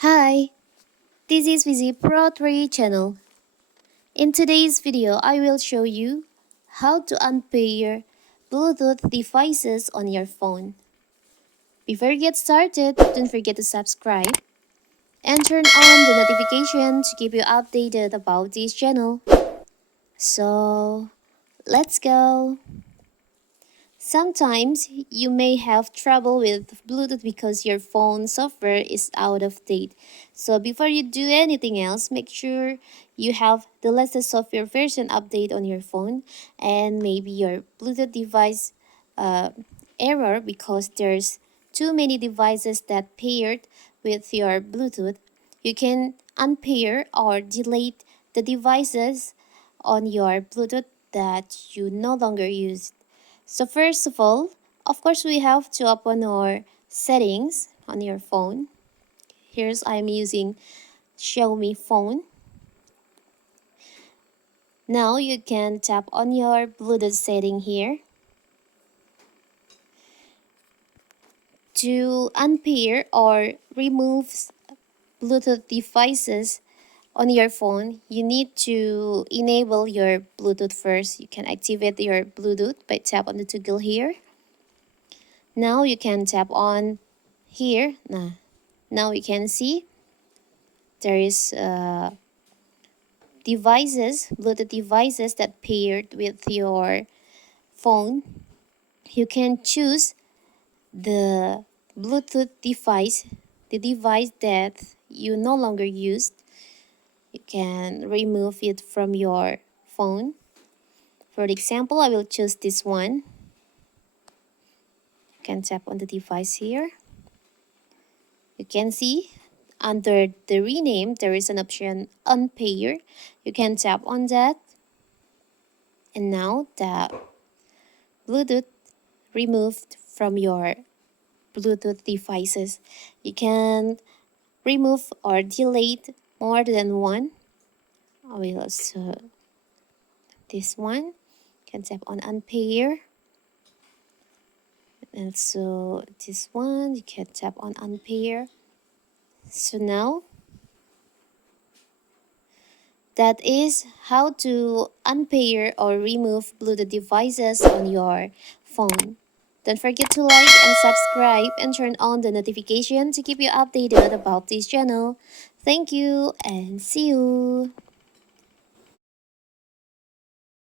Hi, this is Vizi Pro 3 channel. In today's video, I will show you how to unpair Bluetooth devices on your phone. Before you get started, don't forget to subscribe and turn on the notification to keep you updated about this channel. So, let's go! Sometimes you may have trouble with Bluetooth because your phone software is out of date. So before you do anything else, make sure you have the latest software version update on your phone and maybe your Bluetooth device uh, error because there's too many devices that paired with your Bluetooth. You can unpair or delete the devices on your Bluetooth that you no longer use. So first of all, of course, we have to open our settings on your phone. Here's I'm using Xiaomi phone. Now you can tap on your Bluetooth setting here. To unpair or remove Bluetooth devices on your phone, you need to enable your Bluetooth first. You can activate your Bluetooth by tap on the toggle here. Now you can tap on here. Now you can see there is Bluetooth devices that paired with your phone. You can choose the Bluetooth device, the device that you no longer use. You can remove it from your phone. For example, I will choose this one. You can tap on the device here. You can see under the rename, there is an option Unpair. You can tap on that. And now the Bluetooth removed from your Bluetooth devices. You can remove or delete more than one. I will also this one. You can tap on Unpair. And so this one, you can tap on Unpair. So now that is how to unpair or remove Bluetooth devices on your phone. Don't forget to like and subscribe and turn on the notification to keep you updated about this channel. Thank you and see you.